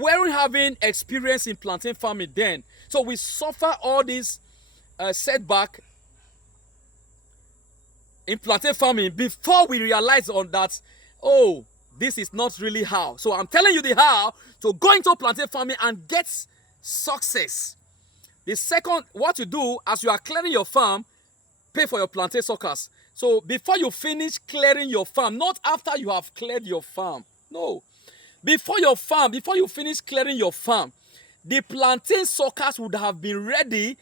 weren't having experience in plantain farming then. So we suffer all this setback in plantain farming before we realize on that, oh, this is not really how. So I'm telling you the how to go into plantain farming and get success. The second, what you do as you are clearing your farm, pay for your plantain suckers. So before you finish clearing your farm, not after you have cleared your farm. No. Before you finish clearing your farm, the plantain suckers would have been ready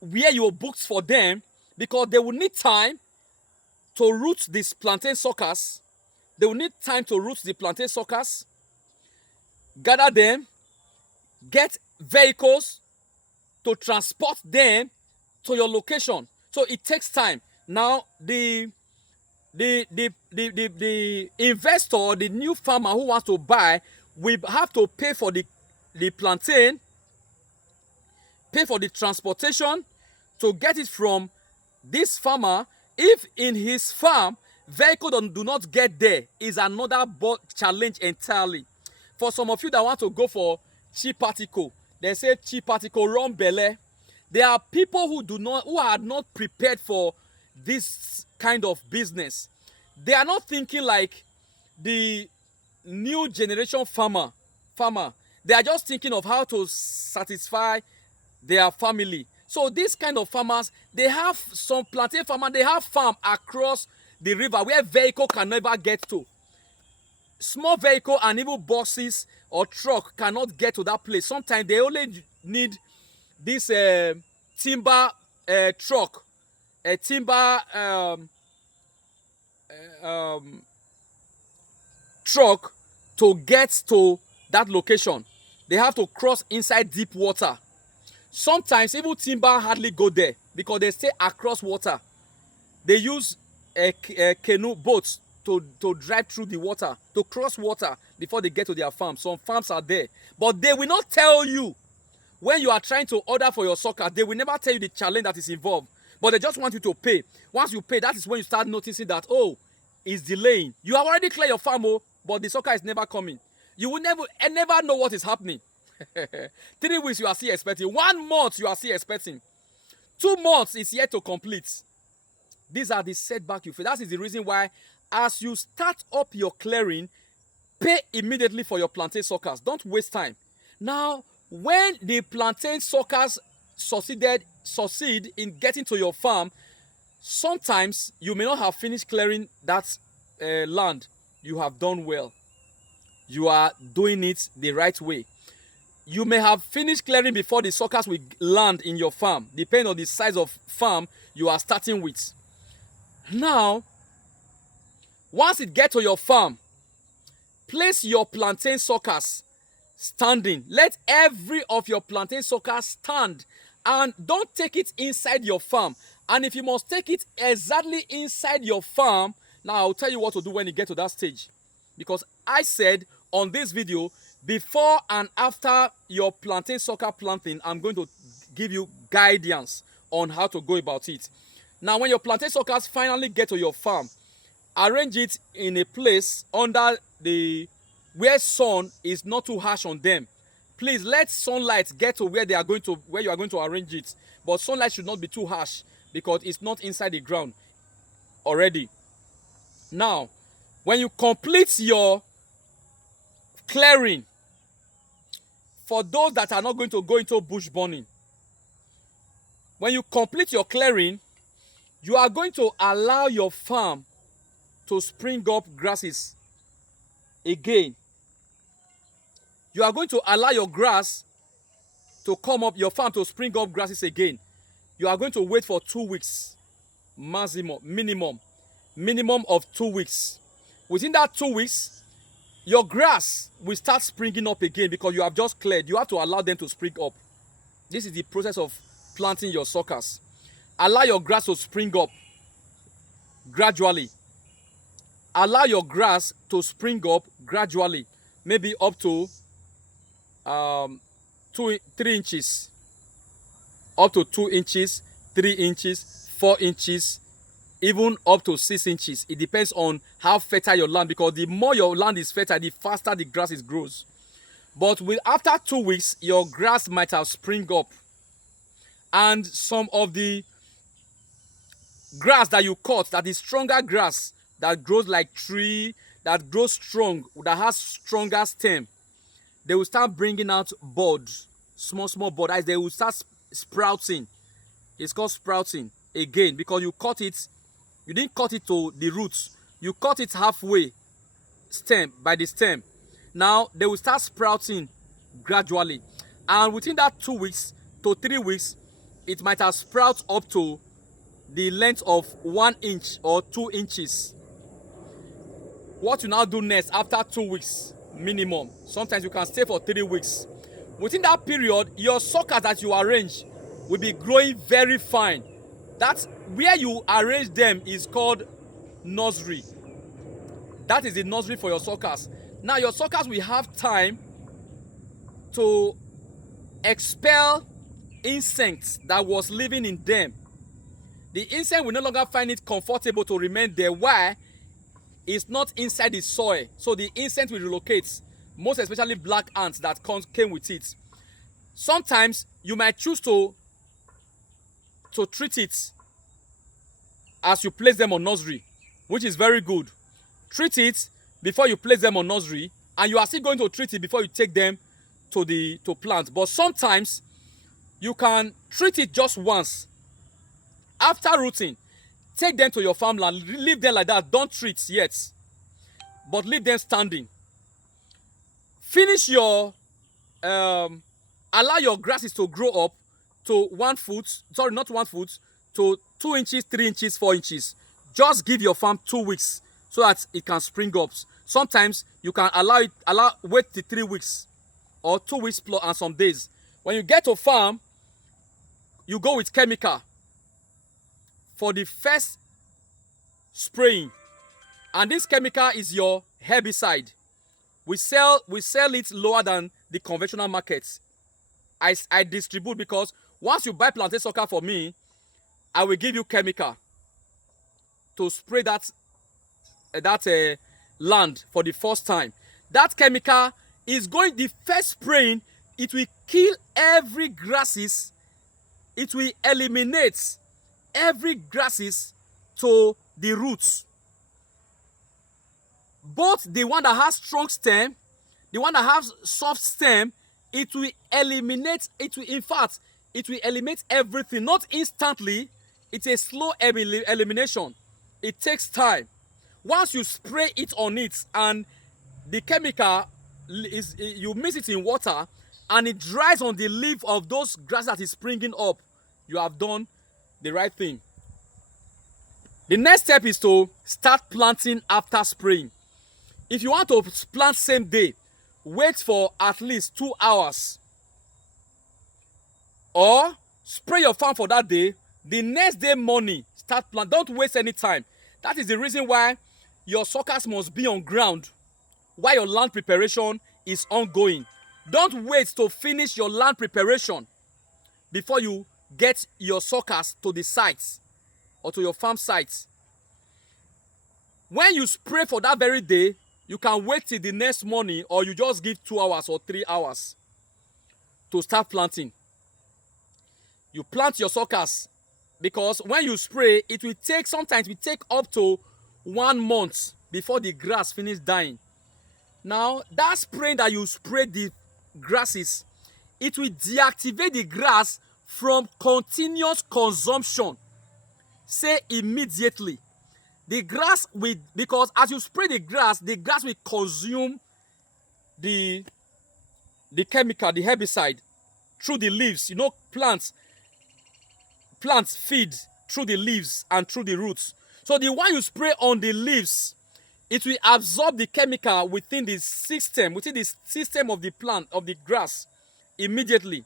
where you booked for them, because they will need time to root these plantain suckers. They will need time to root the plantain suckers, gather them, get vehicles to transport them to your location. So it takes time. Now the investor, the new farmer who wants to buy, will have to pay for the plantain, pay for the transportation to get it from this farmer. If in his farm vehicle do not get there, is another challenge entirely. For some of you that want to go for cheap article, they say cheap article run belle. There are people who are not prepared for this kind of business. They are not thinking like the new generation farmer. They are just thinking of how to satisfy their family. So these kind of farmers, they have some plantain farmers, they have farm across the river where vehicle can never get to. Small vehicle and even buses or truck cannot get to that place. Sometimes they only need this timber truck, a timber truck to get to that location. They have to cross inside deep water. Sometimes even timber hardly go there because they stay across water. They use a canoe boats to drive through the water, to cross water before they get to their farm. Some farms are there, but they will not tell you when you are trying to order for your sucker. They will never tell you the challenge that is involved, but they just want you to pay. Once you pay, that is when you start noticing that, oh, it's delaying. You have already cleared your farm, but the sucker is never coming. You will never know what is happening. 3 weeks you are still expecting. 1 month you are still expecting. 2 months is yet to complete. These are the setback you feel. That is the reason why, as you start up your clearing, pay immediately for your plantain suckers. Don't waste time. Now, when the plantain suckers succeed in getting to your farm, sometimes you may not have finished clearing that land. You have done well. You are doing it the right way. You may have finished clearing before the suckers will land in your farm, depending on the size of farm you are starting with. Now, once it gets to your farm, place your plantain suckers standing. Let every of your plantain suckers stand, and don't take it inside your farm. And if you must take it exactly inside your farm, now I'll tell you what to do when you get to that stage. Because I said on this video, before and after your plantain sucker planting, I'm going to give you guidance on how to go about it. Now, when your plantain suckers finally get to your farm, arrange it in a place under where sun is not too harsh on them. Please let sunlight get to where you are going to arrange it. But sunlight should not be too harsh because it's not inside the ground already. Now, when you complete your clearing, for those that are not going to go into bush burning, when you complete your clearing, you are going to allow your farm to spring up grasses again. You are going to allow your grass to come up, your farm to spring up grasses again. You are going to wait for 2 weeks, minimum of 2 weeks. Within that 2 weeks, your grass will start springing up again because you have just cleared. You have to allow them to spring up. This is the process of planting your suckers. Allow your grass to spring up gradually. Allow your grass to spring up gradually, maybe up to 3 inches, up to 2 inches, 3 inches, 4 inches, even up to 6 inches. It depends on how fertile your land, because the more your land is fertile, the faster the grass grows. But with after 2 weeks, your grass might have spring up, and some of the grass that you cut, that is stronger grass that grows like tree, that grows strong, that has stronger stem, they will start bringing out bud, small bud, as they will start sprouting. It's called sprouting again, because you cut it, you didn't cut it to the roots, you cut it halfway, stem by the stem. Now they will start sprouting gradually, and within that 2 weeks to 3 weeks, it might have sprout up to the length of 1 inch or 2 inches. What you now do next after 2 weeks minimum, sometimes you can stay for 3 weeks. Within that period, your suckers that you arrange will be growing very fine. That's where you arrange them is called nursery. That is the nursery for your suckers. Now your suckers will have time to expel insects that was living in them. The insect will no longer find it comfortable to remain there. Why? It's not inside the soil, so the insect will relocate, most especially black ants that came with it. Sometimes you might choose to treat it as you place them on nursery, which is very good. Treat it before you place them on nursery, and you are still going to treat it before you take them to plant. But sometimes you can treat it just once. After rooting, take them to your farmland, leave them like that. Don't treat yet, but leave them standing. Finish your allow your grasses to grow up to 1 foot, sorry, not 1 foot, to 2 inches, 3 inches, 4 inches. Just give your farm 2 weeks so that it can spring up. Sometimes you can wait till 3 weeks or 2 weeks plus and some days. When you get to farm, you go with chemical for the first spraying, and this chemical is your herbicide. We sell it lower than the conventional markets. I distribute, because once you buy plantain sucker for me, I will give you chemical to spray that land for the first time. That chemical is going, the first spraying, it will kill every grasses, it will eliminate every grasses to the roots. Both the one that has strong stem, the one that has soft stem, it will eliminate, it will eliminate everything, not instantly. It's a slow elimination. It takes time. Once you spray it on it and the chemical you mix it in water and it dries on the leaf of those grass that is springing up, you have done the right thing. The next step is to start planting after spraying. If you want to plant same day, wait for at least 2 hours, or spray your farm for that day. The next day morning, start plant. Don't waste any time. That is the reason why your suckers must be on ground while your land preparation is ongoing. Don't wait to finish your land preparation before you get your suckers to the sites or to your farm sites. When you spray for that very day, you can wait till the next morning, or you just give 2 hours or 3 hours to start planting. You plant your suckers, because when you spray, it will take, sometimes it will take up to 1 month before the grass finish dying. Now, that spraying that you spray the grasses, it will deactivate the grass from continuous consumption, say immediately. The grass will, because as you spray the grass will consume the chemical, the herbicide, through the leaves. You know, plants feed through the leaves and through the roots. So the one you spray on the leaves, it will absorb the chemical within the system of the plant, of the grass, immediately.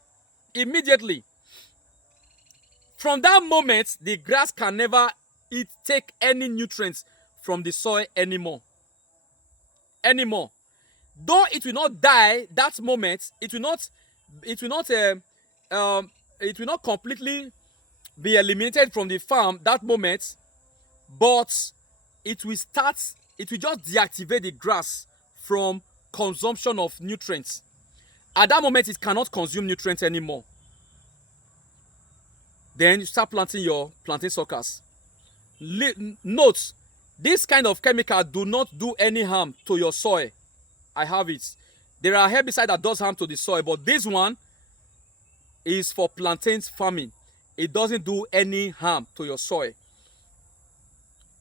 From that moment, the grass can never take any nutrients from the soil anymore. Though it will not die that moment, it will not completely be eliminated from the farm that moment, but it will just deactivate the grass from consumption of nutrients. At that moment, it cannot consume nutrients anymore. Then you start planting your plantain suckers. Note, this kind of chemical do not do any harm to your soil. I have it. There are herbicides that does harm to the soil, but this one is for plantain farming. It doesn't do any harm to your soil.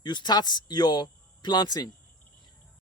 You start your planting.